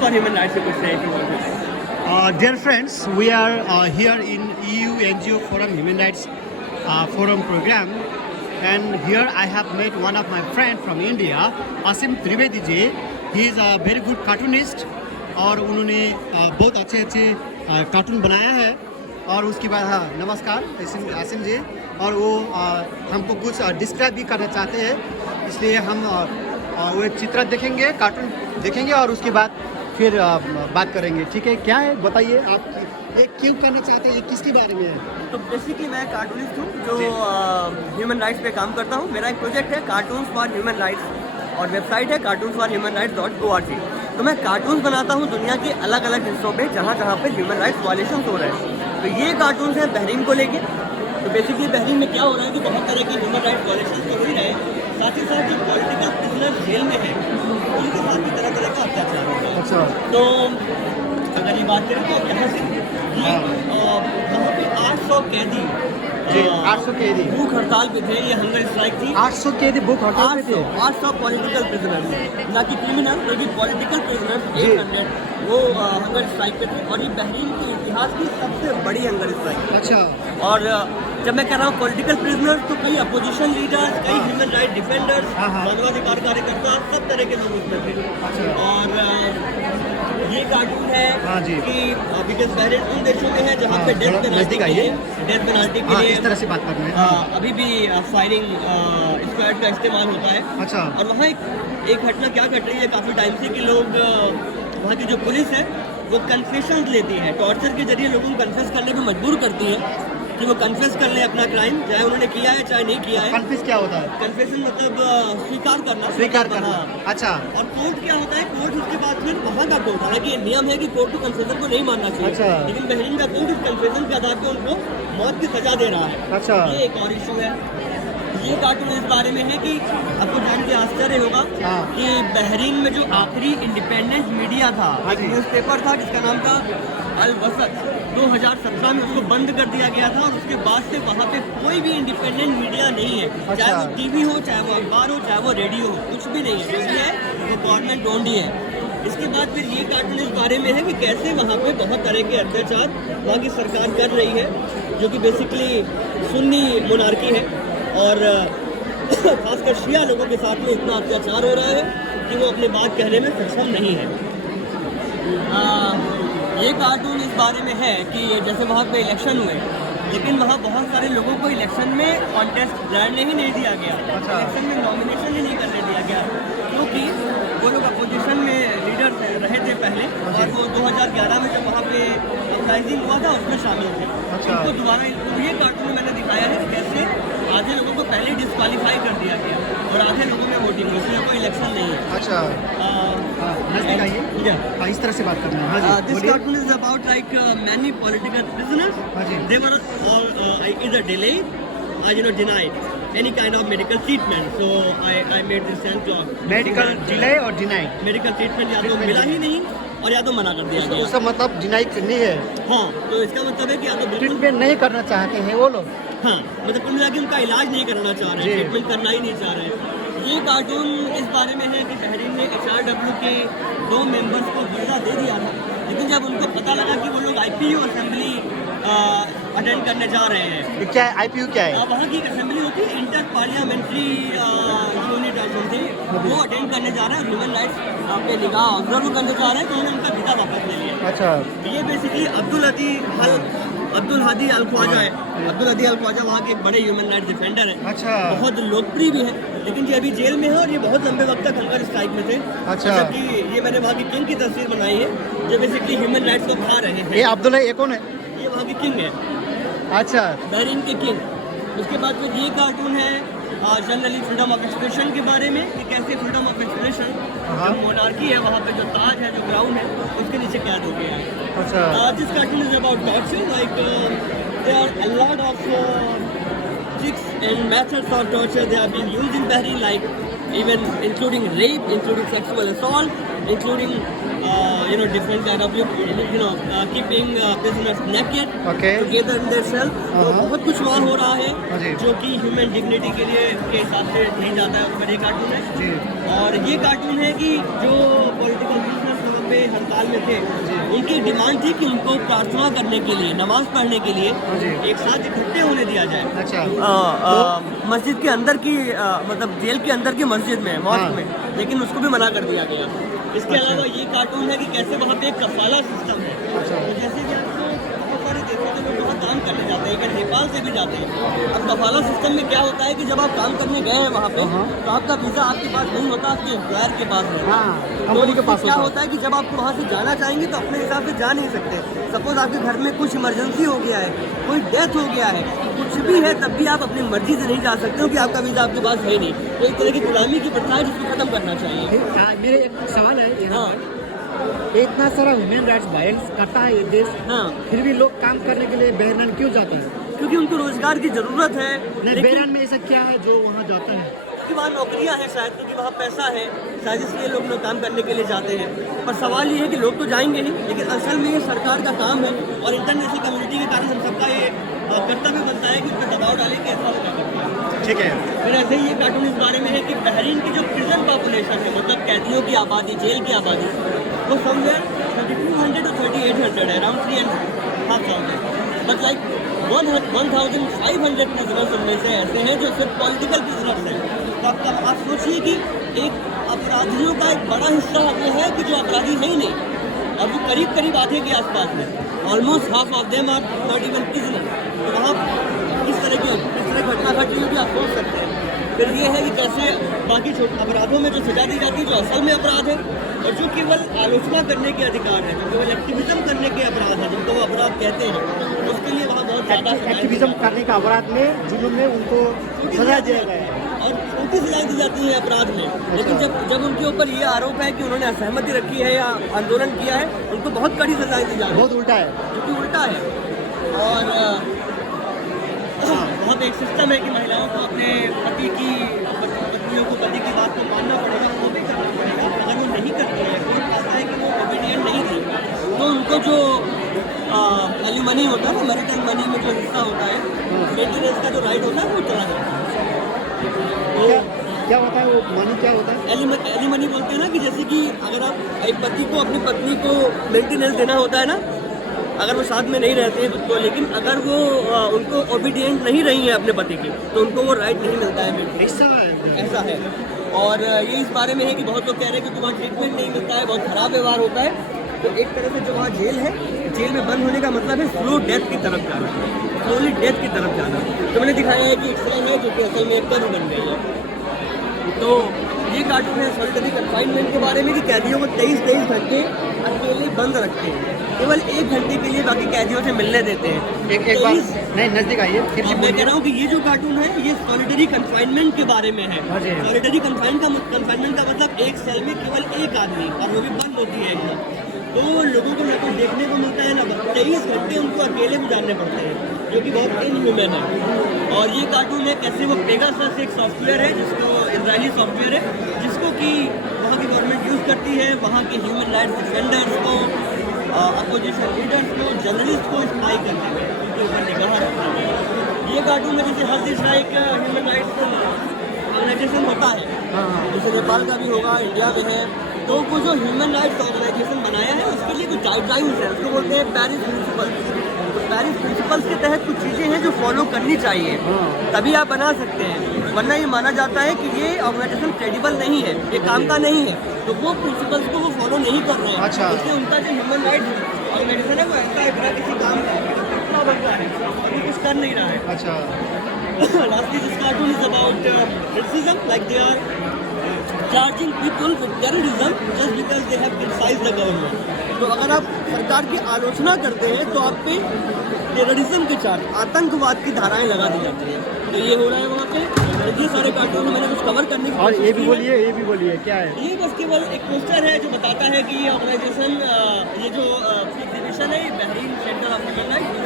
for human rights you could say if you want to say? Dear friends, we are here in EU NGO Forum Human Rights Forum program, and here I have met one of my friend from India, Asim Trivedi ji. He is a very good cartoonist और उन्होंने बहुत अच्छे cartoon बनाया है। और उसके बाद हाँ, नमस्कार आसिम जी। और वो हमको कुछ डिस्क्राइब भी करना चाहते हैं, इसलिए हम वो चित्र देखेंगे, कार्टून देखेंगे और उसके बाद फिर बात करेंगे। ठीक है, क्या है बताइए आप, ये क्यों करना चाहते हैं, ये किसके बारे में है? तो बेसिकली मैं कार्टूनिस्ट हूँ जो ह्यूमन राइट्स पे काम करता हूँ। मेरा एक प्रोजेक्ट है कार्टून्स फॉर ह्यूमन राइट्स और वेबसाइट है cartoonsforhumanrights.org। तो मैं कार्टून्स बनाता हूँ दुनिया के अलग अलग हिस्सों पे जहाँ पे ह्यूमन राइट्स वायलेशन हो रहे हैं। तो ये कार्टून्स हैं बहरीन को लेके। तो बेसिकली बहरीन में क्या हो रहा है कि बहुत तरह के ह्यूमन राइट्स वायलेशन तो हो ही रहे हैं, साथ ही साथ जो पॉलिटिकल प्रिजनर जेल में है उनके साथ भी तरह तरह का अत्याचार हो रहा है। अच्छा, तो अगर ये बात करें तो यहाँ से वहाँ पे 800 कैदी 800 कैदी भूख हड़ताल पे थे। ये हंगर स्ट्राइक थी। 800 कैदी भूख हड़ताल पे थे। 800 पॉलिटिकल प्रिजनर्स, ना कि क्रिमिनल बल्कि पॉलिटिकल प्रिजनर्स 800 वो हंगर स्ट्राइक पे थे। और ये बहरीन के इतिहास की सबसे बड़ी हंगर स्ट्राइक। अच्छा, और जब मैं कह रहा हूँ पॉलिटिकल प्रिजनर्स तो कई अपोजिशन लीडर्स, कई ह्यूमन राइट डिफेंडर्स, मानवाधिकार कार्यकर्ता, सब तरह के लोग उसमें थे। और ये कार्टून है कि बिकॉज बहरीन उन देशों में है जहाँ पे डेथ पेनल्टी के लिए इस तरह से बात करना है। अभी भी फायरिंग स्क्वाड का इस्तेमाल होता है। अच्छा, और वहाँ एक घटना क्या घट रही है काफ़ी टाइम से कि लोग वहाँ की जो पुलिस है वो कन्फेशन लेती है, टॉर्चर के जरिए लोगों को कन्फेस करने पर मजबूर करती है कि वो कन्फेस कर ले अपना क्राइम, चाहे उन्होंने किया है चाहे नहीं किया है। कन्फेस क्या होता है? कन्फेशन मतलब स्वीकार करना। अच्छा, और कोर्ट क्या होता है, कोर्ट उसके बाद फिर वहाँ का कोर्ट, हालांकि ये नियम है कि कोर्ट को कन्फेशन को नहीं मानना चाहिए। अच्छा, लेकिन बहरीन का कोर्ट इस कन्फेशन के आधार पर उनको मौत की सजा दे रहा है। अच्छा, ये एक और इशू है। ये कार्टून इस बारे में है कि आपको जान के आश्चर्य होगा कि बहरीन में जो आखिरी इंडिपेंडेंट मीडिया था, एक न्यूज़पेपर था जिसका नाम था अल वसत, 2017 में उसको बंद कर दिया गया था। और उसके बाद से वहाँ पे कोई भी इंडिपेंडेंट मीडिया नहीं है। अच्छा, चाहे वो टीवी हो, चाहे वो अखबार हो, चाहे वो रेडियो हो, कुछ भी नहीं है। जो भी है वो गवर्नमेंट ओन्ड ही है। इसके बाद फिर ये कार्टून इस बारे में है कि कैसे वहाँ पे बहुत तरह के अत्याचार वहाँ की सरकार कर रही है, जो कि बेसिकली सुन्नी मोनार्की है। और खासकर शिया लोगों के साथ में इतना अत्याचार हो रहा है कि वो अपनी बात कहने में सक्षम नहीं है। ये कार्टून इस बारे में है कि जैसे वहाँ पे इलेक्शन हुए, लेकिन वहाँ बहुत सारे लोगों को इलेक्शन में कॉन्टेस्ट लड़ने ही नहीं दिया गया। इलेक्शन में नॉमिनेशन ही नहीं करने दिया गया, क्योंकि वो लोग अपोजिशन में लीडर रहे थे पहले, और वो 2011 में जब वहाँ पे अपराइजिंग हुआ था उसमें शामिल थे। उनको दोबारा ये कार्टून में मैंने दिखाया है कैसे आधे लोगों को पहले डिस्क्वालीफाई कर दिया गया और आधे लोगों में वोटिंग हुई, इसलिए कोई इलेक्शन नहीं है। अच्छा, इस तरह से बात करना है। This cartoon is about like many political prisoners. They were all either delayed or denied any kind of medical treatment. So I made this sandcloth. Medical delay और डिनाई। मेडिकल ट्रीटमेंट या तो मिला ही नहीं और या तो मना कर दिया गया। उसका मतलब डिनाई नहीं है। हाँ, तो इसका मतलब है कि या तो बिल्कुल ट्रीटमेंट नहीं करना चाहते हैं वो लोग। हाँ, मतलब कुल मिला के उनका इलाज नहीं करना चाह रहे हैं, ट्रीटमेंट करना ही नहीं चाह रहे हैं। ये कार्टून इस बारे में है कि बहरीन ने HRW के 2 मेंबर्स को वीज़ा दे दिया था, लेकिन जब उनको पता लगा कि वो लोग IPU असेंबली अटेंड करने जा रहे हैं। क्या है IPU क्या है? वहाँ की एक असेंबली होती है, इंटर पार्लियामेंट्री यूनिट होती है, वो अटेंड करने जा रहे हैं, ह्यूमन राइट्स पे निगाह ऑब्जर्व करने जा रहे हैं, तो उन्होंने उनका वीज़ा वापस ले लिया। अच्छा, ये बेसिकली अब्दुल हादी अल ख्वाजा है। अब्दुल हादी अल ख्वाजा वहाँ के एक बड़े ह्यूमन राइट्स डिफेंडर हैं। अच्छा, बहुत लोकप्रिय भी है, लेकिन ये अभी जेल में है और ये बहुत लंबे वक्त तक हंगर स्ट्राइक में थे। अच्छा, जबकि ये मैंने वहाँ की किंग की तस्वीर बनाई है जो बेसिकली ह्यूमन राइट्स को खा रहे हैं। ये अब्दुल्ला ये कौन है? ये वहाँ की किंग है। अच्छा, बहरीन के किंग। उसके बाद फिर ये कार्टून है जनरली फ्रीडम ऑफ एक्सप्रेशन के बारे में कि कैसे फ्रीडम ऑफ एक्सप्रेशन जो मोनार्की है वहाँ पे जो ताज है, जो क्राउन है, उसके नीचे कैद हो गया है। अच्छा, this cartoon is about torture, like there are a lot of tricks and methods of torture they have been used in Bahrain, like even including rape, including sexual assault, including different kind of keeping prisoners naked together in their cell. तो बहुत कुछ वहाँ हो रहा है जो कि human dignity के लिए के हिसाब से नहीं जाता है। और ये कार्टून है, और ये कार्टून है कि जो पॉलिटिकल बिजनेस पे हड़ताल में थे, उनकी डिमांड थी कि उनको प्रार्थना करने के लिए, नमाज पढ़ने के लिए एक साथ इकट्ठे होने दिया जाए। अच्छा। मस्जिद के अंदर की मतलब जेल के अंदर की मस्जिद में, मॉस्क में, लेकिन उसको भी मना कर दिया गया। इसके अलावा ये कार्टून है कि कैसे वहाँ पे एक कफाला सिस्टम है। तो जैसे कि आपको बहुत सारे देशों के लोग वहाँ काम करने जाते हैं, क्या नेपाल से भी जाते हैं। अब कफाला सिस्टम में क्या होता है कि जब आप काम करने गए हैं वहाँ पे, तो आपका वीज़ा आपके पास नहीं होता, आपके एम्प्लॉयर के पास होता है। कंपनी के पास क्या होता है कि जब आप वहाँ से जाना चाहेंगे तो अपने हिसाब से जा नहीं सकते। सपोज आपके घर में कुछ इमरजेंसी हो गया है, कोई डेथ हो गया है, कुछ भी है, तब भी आप अपनी मर्जी से नहीं जा सकते हो कि आपका वीज़ा आपके पास है नहीं। तो एक तरह की गुलामी की प्रथा है जिसको खत्म करना चाहिए। मेरे एक सवाल है यहाँ पर, इतना सारा ह्यूमन राइट्स वायलेंस करता है ये देश, फिर भी लोग काम करने के लिए बहरीन क्यों जाता है? क्योंकि उनको रोजगार की जरूरत है। नहीं, बहरीन में ऐसा क्या है जो वहाँ जाता है? क्योंकि वहाँ नौकरियाँ हैं शायद, क्योंकि वहाँ पैसा है शायद, इसलिए लोग काम करने के लिए जाते हैं। पर सवाल ये है कि लोग तो जाएंगे ही, लेकिन असल में ये सरकार का काम है और इंटरनेशनल कम्युनिटी के कारण हम सबका ये कर्तव्य बनता है कि उस पर दबाव डालें कि ऐसा होगा। ठीक है। फिर ऐसे ही ये कार्टून इस बारे में है कि बहरीन की जो प्रिजन पॉपुलेशन है, मतलब कैदियों की आबादी, जेल की आबादी, वो समवेयर 3200 to 3800 है, अराउंड 3,500। बट लाइक 1,500 प्रिजनर्स उनमें से ऐसे हैं जो सिर्फ पॉलिटिकल प्रिजनर्स हैं। तो आप सोचिए कि एक अपराधियों का एक बड़ा हिस्सा वो है कि जो अपराधी है ही नहीं, और वो करीब करीब आधे के आसपास में, almost half of them are not even prisoner. तो वहाँ किस तरह घटना घट रही होगी आप सोच सकते हैं। फिर ये है कि कैसे बाकी छोटे अपराधों में जो सजा दी जाती है, जो असल में अपराध है, और जो केवल आलोचना करने के अधिकार है, जो केवल एक्टिविज्म करने के अपराध है, जिनको वो अपराध कहते हैं, उसके लिए वहाँ बहुत ज़्यादा एक्टिविज्म करने का अपराध में, जुर्म में उनको सजा दिया गया है और छोटी सजाएं दी जाती है अपराध में। लेकिन जब उनके ऊपर ये आरोप है कि उन्होंने असहमति रखी है या आंदोलन किया है, उनको बहुत कड़ी सजाएं दी जा रही है। बहुत उल्टा है, क्योंकि उल्टा है। और बहुत एक सिस्टम है कि महिलाओं को अपने पत्नियों को पति की बात को मानना पड़ेगा, वो भी करना पड़ेगा। अगर वो नहीं करती है, कोई कहता है कि वो ओबीडियंट नहीं थी, तो उनको जो एलिमनी होता है, मैरिटल मनी में जो हिस्सा होता है, मेंटेनेंस का जो राइट होता है, वो चला जाता है। क्या होता है वो मनी, क्या होता है? एलिमनी बोलते हैं ना, कि जैसे कि अगर आप एक पति को अपनी पत्नी को मेंटेनेंस देना होता है ना, अगर वो साथ में नहीं रहते हैं तो, लेकिन अगर वो उनको ओबीडियंट नहीं रही है अपने पति की, तो उनको वो राइट नहीं मिलता है। ऐसा है। और ये इस बारे में है कि बहुत लोग कह रहे हैं कि वहाँ ट्रीटमेंट नहीं मिलता है, बहुत खराब व्यवहार होता है। तो एक तरह से जो वहाँ जेल है, जेल में बंद होने का मतलब है स्लो डेथ की तरफ जाना, स्लोली डेथ की तरफ जाना। तो मैंने दिखाया है कि एक सेल है जो कि असल में एक कब्र बन गई है। तो ये कार्टून है सॉलिटरी कन्फाइनमेंट के बारे में, कि कैदियों को 23 घंटे अकेले बंद रखते हैं, केवल 1 घंटे के लिए बाकी कैदियों से मिलने देते हैं। एक बार नहीं, नजदीक आइए। मैं कह रहा हूँ कि ये जो कार्टून है ये सॉलिटरी कन्फाइनमेंट के बारे में है। सॉलिटरी कन्फाइनमेंट का मतलब एक सेल में केवल एक आदमी, और वो भी बंद होती है एकदम। तो लोगों को ना तो देखने को मिलता है ना, 23 घंटे उनको अकेले गुजारने पड़ते हैं, जो कि बहुत इनह्यूमन है। और ये कार्टून है कैसे वो पेगासस एक सॉफ्टवेयर है, जिसको इजरायली सॉफ्टवेयर है, जिसको कि वहाँ की गवर्नमेंट यूज़ करती है, वहाँ के ह्यूमन राइट्स डिफेंडर्स को, अपोजिशन लीडर्स को, जर्नलिस्ट को स्पाई करने में, उनके ऊपर निगाह रखने में। ये कार्टून में जैसे हर देश का एक ह्यूमन राइट्स ऑर्गेनाइजेशन होता है, जैसे नेपाल का भी होगा, इंडिया में है। तो वो जो ह्यूमन राइट्स ऑर्गेनाइजेशन बनाया है, उसके लिए कुछ गाइडलाइंस है, उसको बोलते हैं पेरिस प्रिंसिपल्स। तो पेरिस प्रिंसिपल्स के तहत कुछ चीज़ें हैं जो फॉलो करनी चाहिए, तभी आप बना सकते हैं। वरना ये माना जाता है कि ये ऑर्गेनाइजेशन क्रेडिबल नहीं है, ये काम का नहीं है, तो वो प्रिंसिपल्स को वो फॉलो नहीं कर रहे हैं। अच्छा। इसलिए उनका जो ह्यूमन राइट्स ऑर्गेनाइजेशन है वो ऐसा है, बिना किसी काम का इतना बनता है, अभी कुछ कर नहीं रहा है। अच्छा। Lastly, this cartoon is about criticism, like they are charging people with terrorism just because they have criticized the government. तो अगर आप सरकार की आलोचना करते हैं तो आप पे टेररिज्म के चार्ज, आतंकवाद की धाराएं लगा दी जाती हैं। तो ये हो रहा है वहाँ पे। ये सारे कार्टून मैंने कुछ कवर करने की और कोशिश ये भी की बोलिए, ये भी बोलिए क्या है? ये बस केवल एक पोस्टर है जो बताता है कि ये ऑर्गेनाइजेशन, ये जो एग्जीबिशन है, ये Bahrain centre of human rights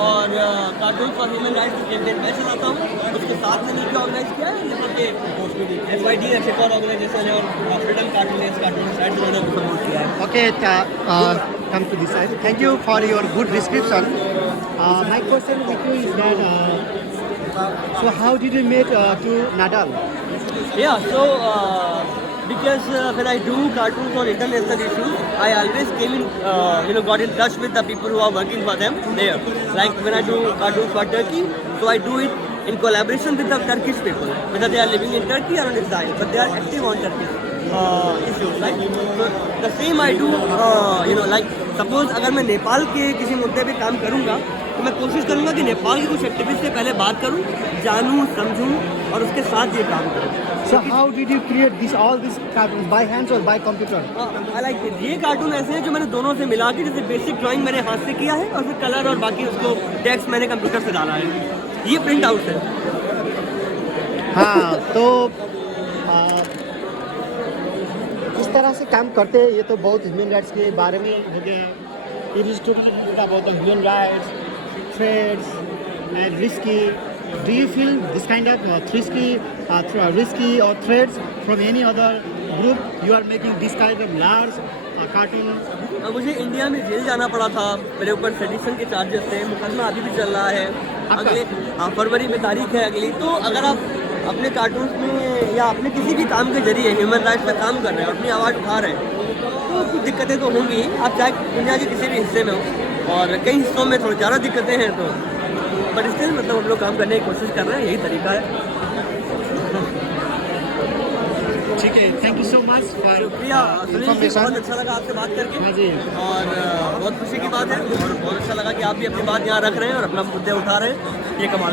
और cartoon for human rights campaign मैं चलाता हूँ। उसके साथ मैंने क्या ऑर्गेनाइज किया है, यहाँ पे FYD एक और ऑर्गेनाइजेशन है, और फ्रीडम कार्टून है, इस कार्टून साइड से मैंने सपोर्ट किया है। Okay, come to this side. Thank you for your good description. My question with you is that, so how did you meet to Nadal? Yeah, so Because when I do cartoons on international issues, I always came in, got in touch with the people who are working for them there. Like when I do cartoons for Turkey, so I do it in collaboration with the Turkish people, whether they are living in Turkey or in Israel, but they are active on Turkish issues, right? So the same I do, like suppose अगर मैं नेपाल के किसी मुद्दे पे काम करूँगा, तो मैं कोशिश करूँगा कि नेपाल के कुछ एक्टिविस्ट से पहले बात करूँ, जानूँ, समझूँ और उसके साथ ये काम करूँ. So how did you create all these cartoons, by hands or by computer? I like it. ये कार्टून ऐसे हैं जो मैंने दोनों से मिला के, जैसे बेसिक ड्राइंग मैंने हाथ से किया है और फिर कलर और बाकी उसको टेक्स्ट मैंने कंप्यूटर से डाला है. ये प्रिंट आउट है. हाँ, तो इस तरह से काम करते हैं. ये तो बहुत ह्यूमन राइट्स के बारे में हो गया. It is totally about the human rights, threads and risky. Do you feel this kind of risky or threats from any other group? You are making this kind of large cartoon. मुझे India में jail जाना पड़ा था. मेरे ऊपर sedition के charges थे. मुकदमा अभी भी चल रहा है. अगले फरवरी में तारीख है अगली. तो अगर आप अपने कार्टून्स में या अपने किसी भी काम के जरिए ह्यूमन राइट्स पर काम कर रहे हैं और अपनी आवाज़ उठा रहे हैं, तो कुछ दिक्कतें तो होंगी. आप चाहे दुनिया के किसी भी हिस्से में हो, और कई हिस्सों में थोड़ी ज़्यादा दिक्कतें हैं, तो बट स्टिल मतलब हम लोग काम करने की कोशिश कर रहे हैं. यही तरीका है. ठीक है, thank you so much for शुक्रिया सुनील जी, बहुत अच्छा लगा आपसे बात करके. हाँ जी. और बहुत खुशी की बात है और बहुत अच्छा लगा कि आप भी अपनी बात यहाँ रख रहे हैं और अपना मुद्दे उठा रहे हैं. ये कमाल